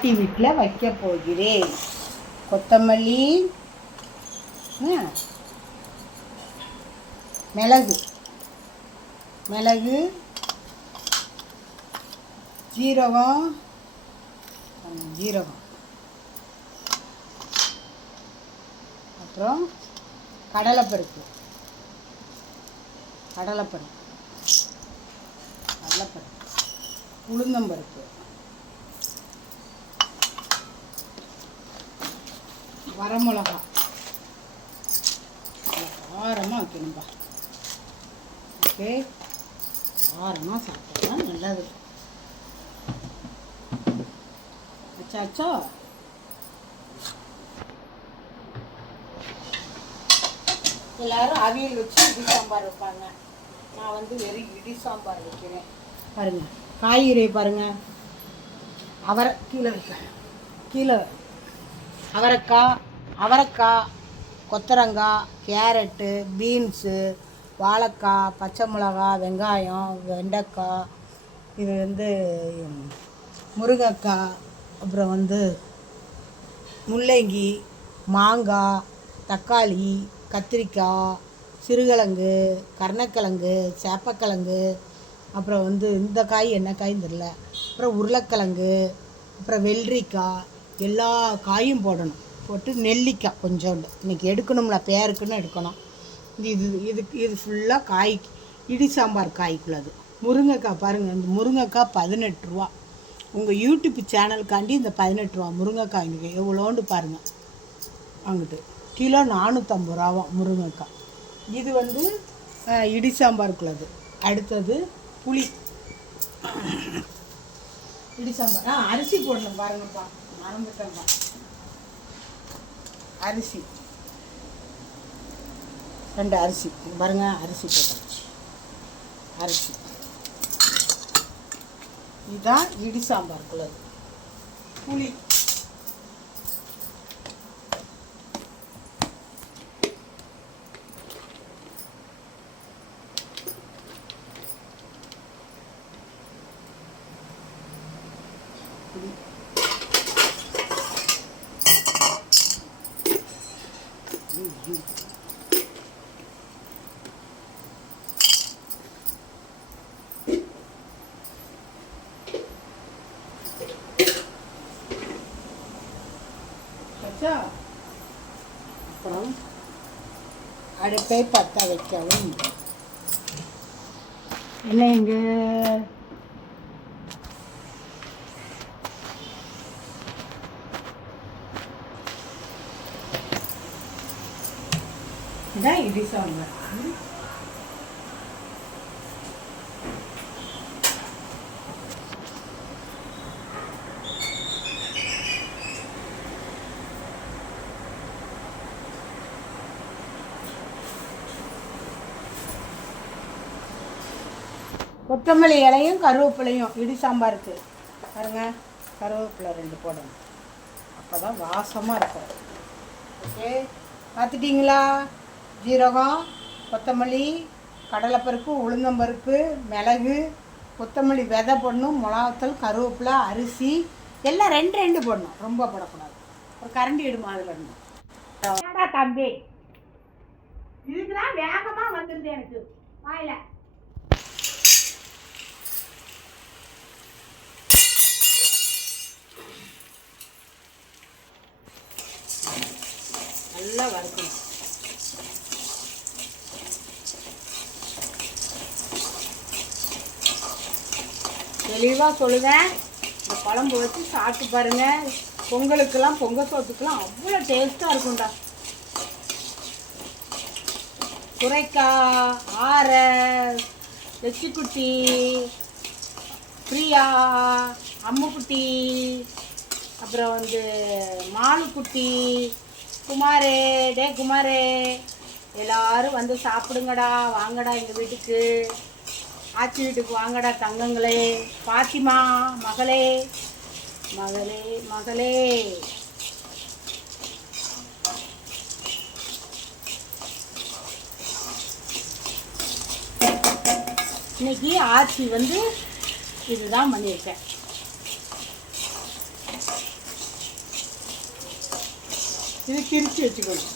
பாட்டி வீட்டில் வைக்க போகிறேன். கொத்தமல்லி ஆ, மிளகு மிளகு ஜீரகம் ஜீரகம். அப்புறம் கடலைப்பருப்பு. கடலைப்பருப்பு. கடலைப்பருப்பு. உளுந்தம்பருப்பு. வரமிளகா. காரமாக வைக்கணும்பா. ஓகே காரமாக சாப்பிட்டா நல்லது. வச்சாச்சா? எல்லாரும் அவியல் வச்சு இடி சாம்பார் வைப்பாங்க. நான் வந்து வெறும் இடி சாம்பார் வைக்கிறேன். பாருங்க காய்கறி பாருங்க. அவரை கீழே வைக்க. கீழே. அவரைக்காய் அவரைக்காய் கொத்தரங்காய் கேரட்டு பீன்ஸு வாழைக்காய் பச்சை மிளகா வெங்காயம் வெண்டைக்காய் இது வந்து முருங்கைக்காய் அப்புறம் வந்து முள்ளங்கி மாங்காய் தக்காளி கத்திரிக்காய் சிறுகிழங்கு கருணக்கிழங்கு சேப்பக்கிழங்கு அப்புறம் வந்து இந்த காய் என்ன காயும் தெரில அப்புறம் உருளைக்கிழங்கு அப்புறம் வெள்ளரிக்காய் எல்லா காயும் போடணும். போட்டு நெல்லிக்காய் கொஞ்சோண்டு. இன்றைக்கி எடுக்கணும்ல பேருக்குன்னு எடுக்கணும். இது இதுக்கு இது ஃபுல்லாக காய் இடி சாம்பார் காய்க்குள்ளது முருங்கைக்காய் பாருங்கள் இந்த முருங்கைக்காய் பதினெட்டு ரூபா. உங்கள் யூடியூப் சேனலுக்காண்டி இந்த பதினெட்டு ரூபா முருங்கைக்காய் இன்றைக்கி எவ்வளோண்டு பாருங்கள் அங்கிட்டு கிலோ நானூற்றம்பது ரூபாவும் முருங்கைக்காய். இது வந்து இடி சாம்பாருக்குள்ளது அடுத்தது புளி. இடி சாம்பார் ஆ அரிசி போடணும் பாருங்கப்பா. மறந்துட்டேன்ப்பா. அரிசி. ரெண்டு அரிசி. பாருங்க அரிசி போட்டாச்சு. அரிசி. இதுதான் இடி சாம்பாருக்குள்ளது புளி புளி வச்சா அப்புறம் அடுப்பை பற்ற வைக்கவும். என்ன இங்கே இதான் இடி சாம்பார் ம். கொத்தமல்லி இலையும் கருவேப்பிலையும் இடி சாம்பாருக்கு பாருங்க கருவேப்பிலை ரெண்டு போடணும். அப்போ தான் வாசமாக இருக்கும். ஓகே? பார்த்துட்டிங்களா? ஜீரகம் கொத்தமல்லி கடலைப்பருப்பு உளுந்தம்பருப்பு மிளகு கொத்தமல்லி விதை போடணும் மிளகாத்தூள் கருவேப்பிலை அரிசி எல்லாம் ரெண்டு ரெண்டு போடணும். ரொம்ப போடக்கூடாது. ஒரு கரண்டி இடுமா அதில் இருந்து. தம்பி? இதுக்கு தான் வேகமாக வந்துருது எனக்கு. வாயில. நல்லா வறுக்கணும் தெளிவாக சொல்லுவேன் இந்த குழம்பு வச்சு சாப்பிட்டு பாருங்க. பொங்கலுக்கெல்லாம் பொங்கல் சோத்துக்கெல்லாம் அவ்வளோ டேஸ்ட்டாக இருக்கும்டா. குறைக்காய் ஆர லட்சிக்குட்டி பிரியா அம்முக்குட்டி அப்புறம் வந்து மாலுக்குட்டி குமாரே டே குமாரே எல்லாரும் வந்து சாப்பிடுங்கடா வாங்கடா எங்கள் வீட்டுக்கு. ஆச்சி வீட்டுக்கு வாங்கடா தங்கங்களே. பாத்திமா மகளே மகளே மகளே. இன்னைக்கு ஆச்சி வந்து இதுதான் பண்ணியிருக்கேன். இது திரிச்சு வச்சுக்கணும்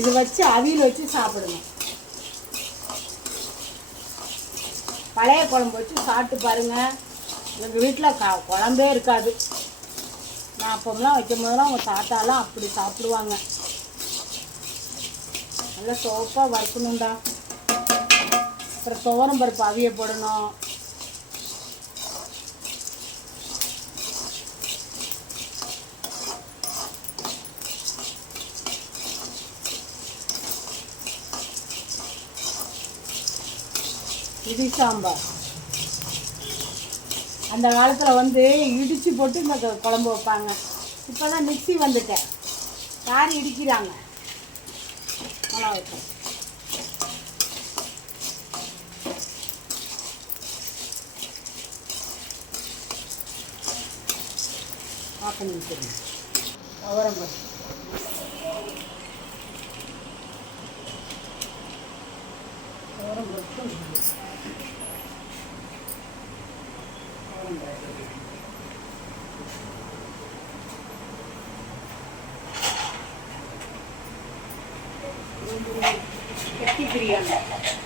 இது வச்சு அவியல் வச்சு சாப்பிடுங்க பழைய குழம்பு வச்சு சாப்பிட்டு பாருங்க. எங்கள் வீட்டில் க குழம்பே இருக்காது. நான் அப்போம்லாம் வைக்கும் போதெல்லாம் அவங்க தாத்தாலாம் அப்படி சாப்பிடுவாங்க. நல்லா சோப்பாக வறுக்கணும்டா அப்புறம் துவரம் பருப்பு அவிய போடணும். இது சாம்பார் அந்த காலத்தில் வந்து இடித்து போட்டு இந்த குழம்பு வைப்பாங்க. இப்போ தான் மிக்ஸி வந்துட்டேன் காரி இடிக்கிறாங்க. நல்லா வைப்பேன் ஆஃப் பண்ணி வச்சுருங்க. அவரம் பருப்பு கெட்டி பிரியாணி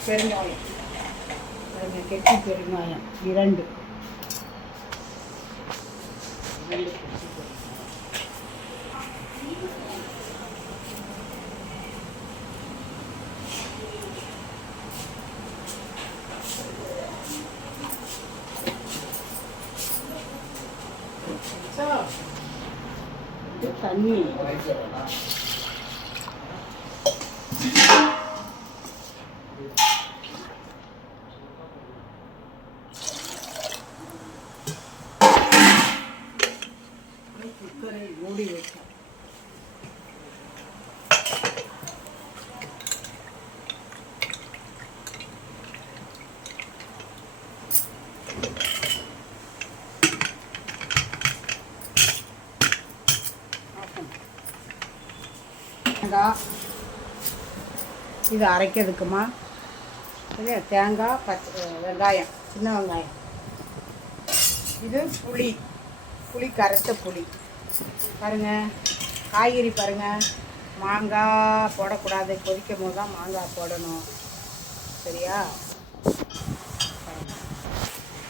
பெருங்காயம் பாருங்க, கெட்டி பெருங்காயம் இரண்டு இரண்டு கெட்டி பெருங்காயம். இது தண்ணி குக்கரை தேங்காய். இது அரைக்கிறதுக்குமா? இது தேங்காய் பச்சை வெங்காயம் சின்ன வெங்காயம். இது புளி புளி கரைச்ச புளி. பாருங்கள் காய்கறி பாருங்கள் மாங்காய் போடக்கூடாது. கொதிக்கும் போது தான் மாங்காய் போடணும். சரியா?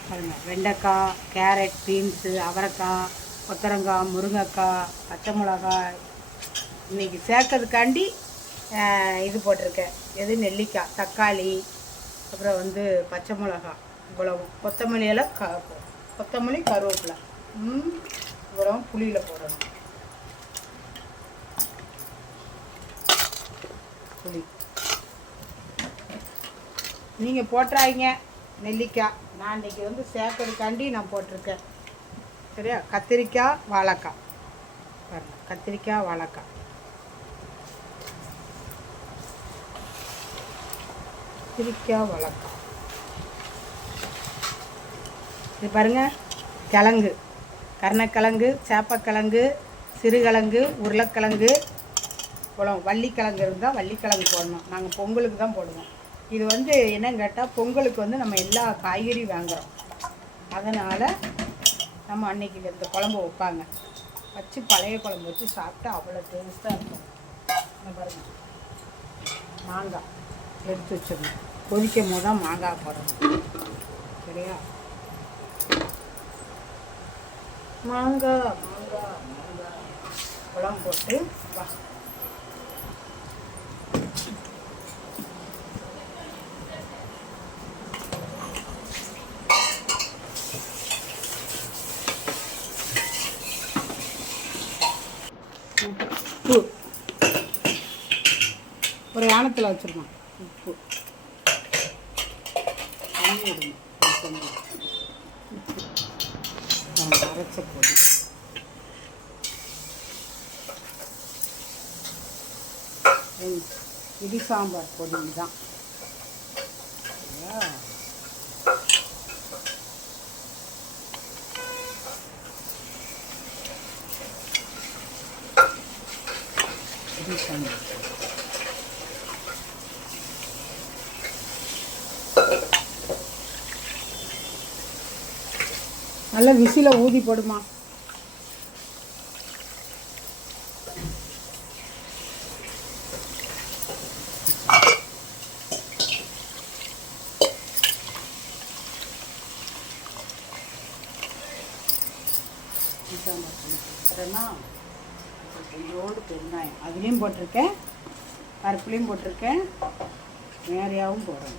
பாருங்கள் வெண்டைக்காய் கேரட் பீன்ஸு அவரைக்காய் கொத்தரங்காய் முருங்கைக்காய் பச்சை மிளகாய் இன்னைக்கு சேர்க்கறதுக்காண்டி இது போட்டிருக்கேன். எது? நெல்லிக்காய் தக்காளி அப்புறம் வந்து பச்சை மிளகா இவ்வளவும் கொத்தமல்லி எல்லாம் க கொத்தமல்லி கருவேப்பிலை. ம் இவ்வளவு புளியில் போடணும். புளி. நீங்கள் போட்டுறாங்க நெல்லிக்காய். நான் இன்னைக்கு வந்து சேர்க்கறதுக்காண்டி நான் போட்டிருக்கேன். சரியா? கத்திரிக்காய் வாழைக்காய். பாருங்கள் கத்திரிக்காய் வாழைக்காய். கத்திரிக்காய் வளர்க்கும் இது பாருங்க கிழங்கு. கருணக்கிழங்கு சேப்பக்கிழங்கு சிறுகிழங்கு உருளைக்கிழங்கு போடுவோம். வள்ளிக்கிழங்கு இருந்தால் வள்ளிக்கிழங்கு போடணும். நாங்கள் பொங்கலுக்கு தான் போடுவோம். இது வந்து என்னன்னு கேட்டால் பொங்கலுக்கு வந்து நம்ம எல்லா காய்கறியும் வாங்குறோம். அதனால் நம்ம அன்னைக்கு இந்த குழம்பு வைப்பாங்க. வச்சு பழைய குழம்பு வச்சு சாப்பிட்டா அவ்வளோ டேஸ்ட்டாக இருக்கும். பாருங்கள் மாங்காய். எடுத்து வச்சிடணும். கொதிக்கும் போது தான் மாங்காய் போடணும். சரியா? மாங்காய் மாங்காய் மாங்காய். குழம்பு போட்டு வா. உப்பு. ஒரு யானத்தில் வச்சுருக்கோம். ஒரு செஞ்சு நம்ம அரைச்ச பொடி இடி சாம்பார் பொடி தான் இடி சாம்பார் நல்லா விசில ஊதி போடுமா. கொஞ்சோண்டு பெருங்காயம். அதுலேயும் போட்டிருக்கேன். பருப்புலேயும் போட்டிருக்கேன். நேரையாகவும் போடுறேன்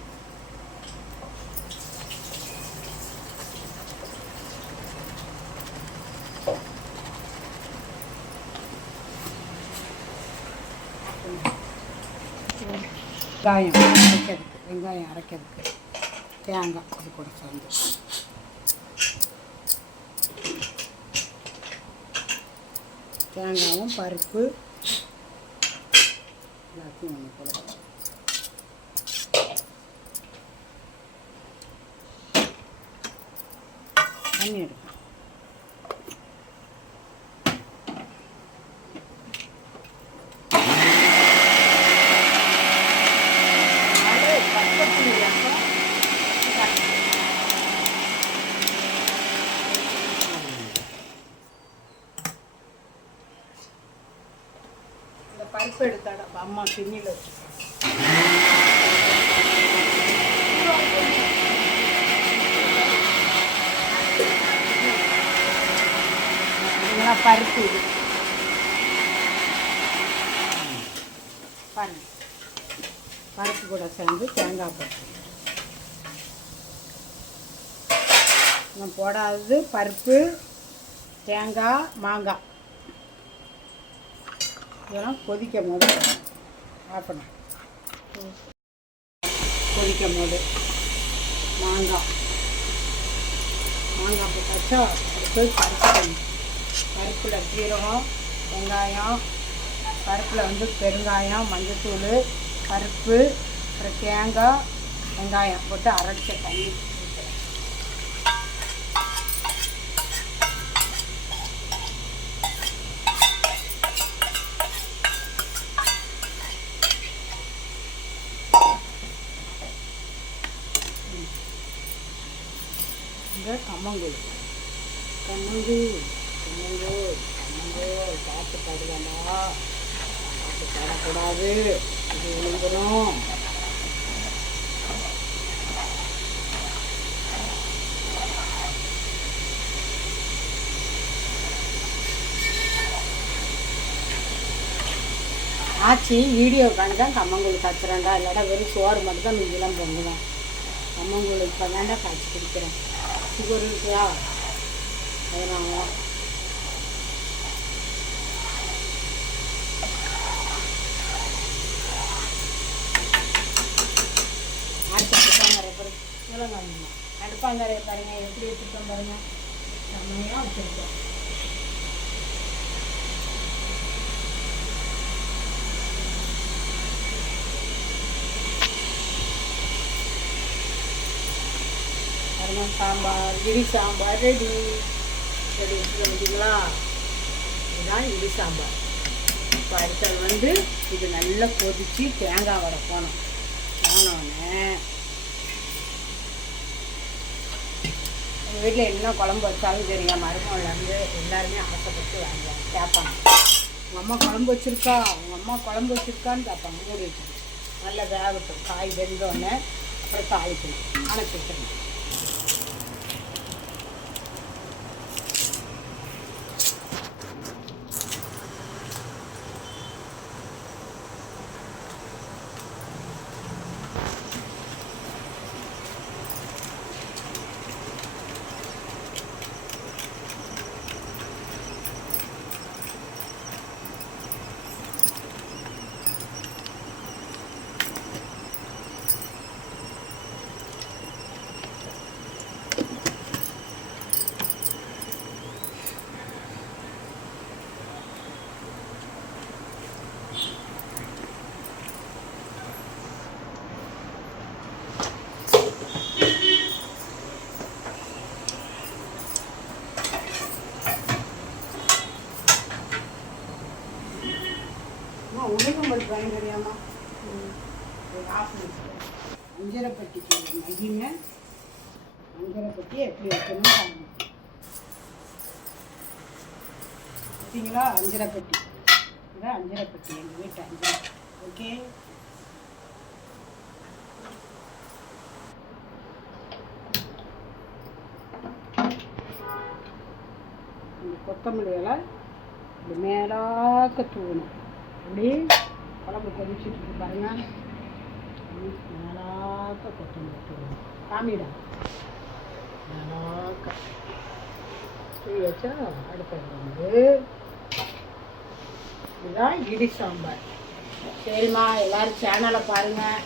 வெங்காயம். அரைக்கிறதுக்கு வெங்காயம் அரைக்கிறதுக்கு. தேங்காய் அது கூட சேர்ந்து. தேங்காயும் பருப்பு. எல்லாத்தையும் ஒன்று போல தண்ணி எடுக்கணும் இந்த பருப்பு எடுத்தாட சிம்மியில் கிண்ணியில் வச்சுருக்கேன் இதெல்லாம் பருப்பு இது பாருங்க பருப்பு கூட சேர்ந்து தேங்காய் போட்டு நான் போடாதது பருப்பு தேங்காய் மாங்காய். இதெல்லாம் கொதிக்கும் போது ஆஃப் பண்ண கொதிக்கும் போது. மாங்காய். மாங்காய் போட்டாச்சா அடுத்து பருப்பு. பருப்பில் ஜீரகம் வெங்காயம் பருப்பில் வந்து பெருங்காயம் மஞ்சத்தூள் பருப்பு அப்புறம் தேங்காய் வெங்காயம் போட்டு அரைச்ச தண்ணி. கம்மங்கூழ். கம்மங்கூழ் கம்மங்கூழ் கம்மங்கூழ். பார்த்து பாடுவாமா பார்த்து பாடக்கூடாது. இது விழுந்துடும் ஆச்சி வீடியோ தான் கம்மங்கூழ் காய்ச்சுறேன்டா. இல்லாட்டா வெறும் சோறு மட்டும் தான் மிஞ்செல்லாம் பொங்குவேன் கம்மங்கூழ் இப்போ தாண்டா காய்ச்சி குடிக்கிறேன். சுகர் இருக்குதா அதனால அடுப்பாங்கரை பாருங்க சொல்லுங்க பாருங்க. எப்படி எடுத்துட்டோம் பாருங்க. செம்மையாக வச்சுருக்கோம். பாருங்க சாம்பார் இடி சாம்பார் ரெடி ரெடி வச்சுங்களா இதுதான் இடி சாம்பார் இப்போ அடுத்தது வந்து இது நல்லா கொதிச்சு தேங்காய் வடை போனோம் போனோடனே எங்கள் வீட்டில் என்ன குழம்பு வச்சாலும் சரியா மருமகள்லேருந்து எல்லாருமே ஆசைப்பட்டு வாங்குவாங்க கேட்பாங்க. உங்கள் அம்மா குழம்பு வச்சுருக்கா? உங்கள் அம்மா குழம்பு வச்சுருக்கான்னு கேட்பாங்க. மூடி வச்சுருக்கோம் நல்லா வேகட்டும் காய் வெந்தோடனே அப்புறம் தாளிக்கணும். அணைச்சி வச்சிடணும் பயங்கரியாமா ஆஃப் அஞ்சரை பட்டிக்கு மகிங்க அஞ்சரை பட்டி எப்படி வைக்கணும் பார்த்தீங்களா? அஞ்சரை பெட்டி இதான் அஞ்சரை எங்கள் வீட்டு அஞ்சரை ஓகே? இந்த கொத்தமல்லி இலை இப்படி மேலாக்க தூவணும். அப்படி குழம்பு கொதிச்சுட்டு இருக்கு பாருங்க. அப்படி மேலாக்க கொத்தமல்லி தூவணும் காமிடா மேலாக்க. தூவி வச்சா அடுத்தது வந்து இதுதான் இடி சாம்பார். சரிம்மா எல்லாரும் சேனலை பாருங்கள்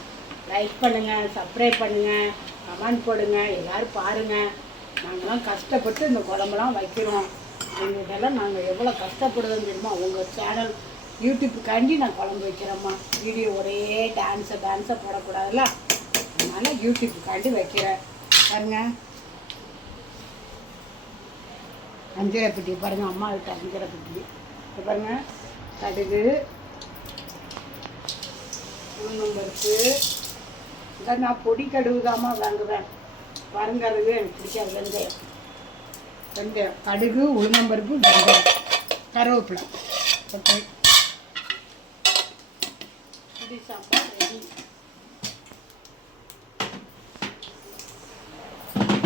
லைக் பண்ணுங்கள் சப்ஸ்கிரைப் பண்ணுங்கள் கமெண்ட் போடுங்க எல்லாரும் பாருங்கள் நாங்களாம் கஷ்டப்பட்டு இந்த குழம்புலாம் வைக்கிறோம். எங்களுக்கெல்லாம் நாங்கள் எவ்வளோ கஷ்டப்படுறோம் தெரியுமா? உங்கள் சேனல் யூடியூப்புக்காண்டி நான் குழம்பு வைக்கிறேம்மா. வீடியோ ஒரே டான்ஸை டான்ஸை போடக்கூடாதுல்ல? அதனால் யூடியூப்புக்காண்டி வைக்கிறேன். பாருங்க. அஞ்சரை பெட்டி பாருங்க அம்மா கிட்ட அஞ்சரை பெட்டி பாருங்கள் பாருங்க. கடுகு உளுந்தம்பருப்பு இதை நான் பொடி கடுகு தாம்மா வாங்குவேன் வருங்கடுகு எனக்கு பிடிக்காது வெந்தயம். வெந்தயம். கடுகு உளுந்தம்பருப்பு வெந்தயம். கருவேப்பிலை. ஓகே இட்லி சாம்பார் ரெடி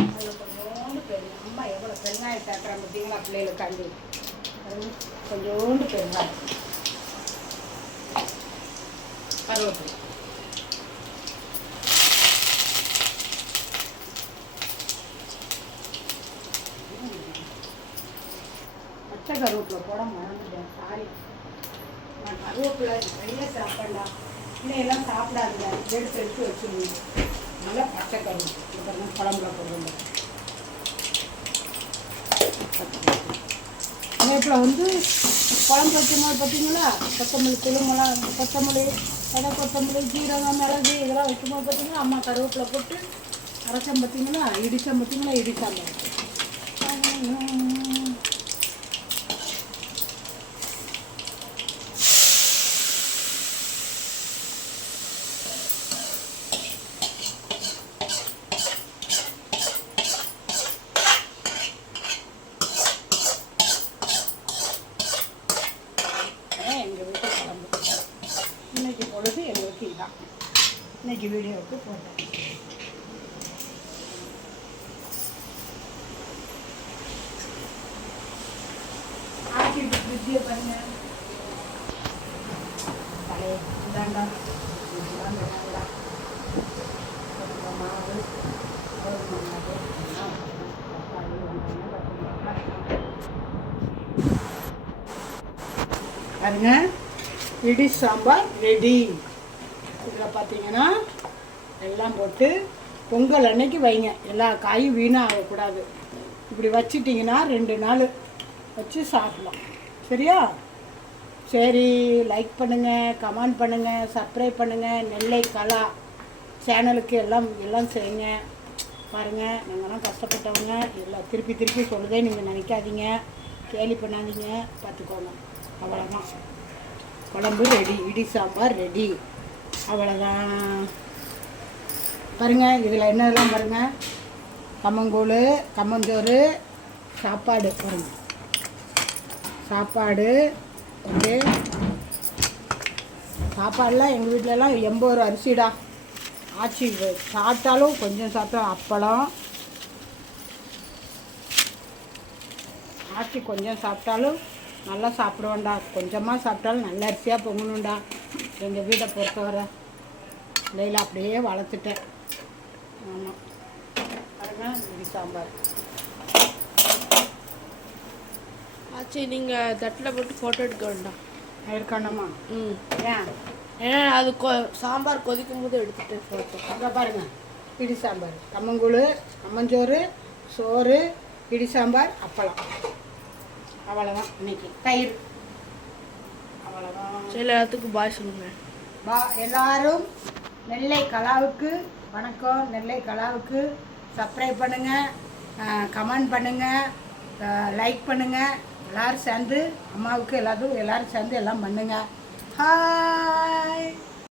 அதில் கொஞ்சோண்டு பெருங்காயம் அம்மா எவ்வளோ பெருங்காயம் சேர்க்குறாங்க பார்த்தீங்களா பிள்ளைகளுக்காண்டி கொஞ்சோண்டு பெருங்காயம் கருவேப்பிலை பச்சை கருவேப்பிலை போட மறந்துட்டேன். சாரி நான் கருவேப்பிலை நிறைய சாப்பிடலாம் இன்னையெல்லாம் சாப்பிடாதுங்க. எடுத்து எடுத்து வச்சுருங்க. நல்லா பச்சை கரும்பு. பாருங்க குழம்புல போடுங்க கருவேப்பிலை வந்து குழம்பு வைக்கும்போது பார்த்தீங்களா கொத்தமல்லி திருமலாம் கொத்தமல்லி கடை கொத்தமல்லி ஜீரகம் மிளகு இதெல்லாம் வைக்கும்போது பார்த்தீங்கன்னா அம்மா கருவேப்பிலை போட்டு அரைச்சம் பார்த்தீங்களா இடிச்சம் பார்த்தீங்களா இடிச்சாங்க எங்கள் வீட்டு குழம்பு இன்னைக்கு பொழுது எங்களுக்கு இதான் இன்னைக்கு வீடியோவுக்கு போட்டேன் ஆக்கிட்டு ஃப்ரிட்ஜில் பாருங்க பழைய இதாண்டா இதுதான் வேண்டாம்டா. கொஞ்சம் மாவு கோதுமை மாவு எல்லாம் தக்காளி வெங்காயம் பச்சை பாருங்க. இடி சாம்பார் ரெடி இதில் பார்த்தீங்கன்னா எல்லாம் போட்டு பொங்கல் அன்னைக்கு வைங்க. எல்லா காயும் வீணாக ஆகக்கூடாது இப்படி வச்சிட்டிங்கன்னா ரெண்டு நாள் வச்சு சாப்பிடலாம். சரியா? சரி லைக் பண்ணுங்கள் கமெண்ட் பண்ணுங்கள் சப்ஸ்கிரைப் பண்ணுங்கள் நெல்லை கலா சேனலுக்கு எல்லாம் எல்லாம் செய்யுங்க. பாருங்கள் நாங்கள்லாம் கஷ்டப்பட்டவங்க. எல்லாம் திருப்பி திருப்பி சொல்லுதே நீங்கள் நினைக்காதீங்க. கேலி பண்ணாதீங்க. பார்த்துக்கோங்க. அவ்வளோதான் குழம்பு ரெடி இடி சாம்பார் ரெடி அவ்வளோதான் பாருங்கள் இதில் என்னெல்லாம் பாருங்கள் கம்மங்கூழ் கம்மஞ்சோறு சாப்பாடு பாருங்கள் சாப்பாடு ஓகே. சாப்பாடெலாம் எங்கள் வீட்டிலலாம் எண்பது ரூபா அரிசிடா. ஆச்சி சாப்பிட்டாலும் கொஞ்சம் சாப்பிட்டா அப்பளம். ஆச்சி கொஞ்சம் சாப்பிட்டாலும் நல்லா சாப்பிடுவேன்டா கொஞ்சமாக சாப்பிட்டாலும் நல்ல அரிசியாக பொங்கணும்டா. எங்கள் வீட்டை பொறுத்தவரை. லைலா அப்படியே வளர்த்துட்டேன். ஆமாம் பாருங்க இடி சாம்பார். ஆச்சு நீங்கள் தட்டில் போட்டு ஃபோட்டோ எடுக்க வேண்டாம். இருக்கணுமா ம். ஏன்? ஏன்னா அது கொ சாம்பார் கொதிக்கும் போது எடுத்துட்டு ஃபோட்டோ அங்கே பாருங்க இடி சாம்பார். கம்மங்கூழ் கம்மஞ்சோறு சோறு இடி சாம்பார் அப்பளம். அவ்வளோதான் இன்னைக்கு. தயிர். அவ்வளோதான் எல்லாத்துக்கும் பாய் சொல்லுங்க. பா எல்லாரும் நெல்லை கலாவுக்கு வணக்கம். நெல்லை கலாவுக்கு சப்ஸ்கிரைப் பண்ணுங்கள் கமெண்ட் பண்ணுங்கள் லைக் பண்ணுங்கள் எல்லோரும் சேர்ந்து அம்மாவுக்கு எல்லாத்துக்கும் எல்லோரும் சேர்ந்து எல்லாம் பண்ணுங்கள் ஹாய்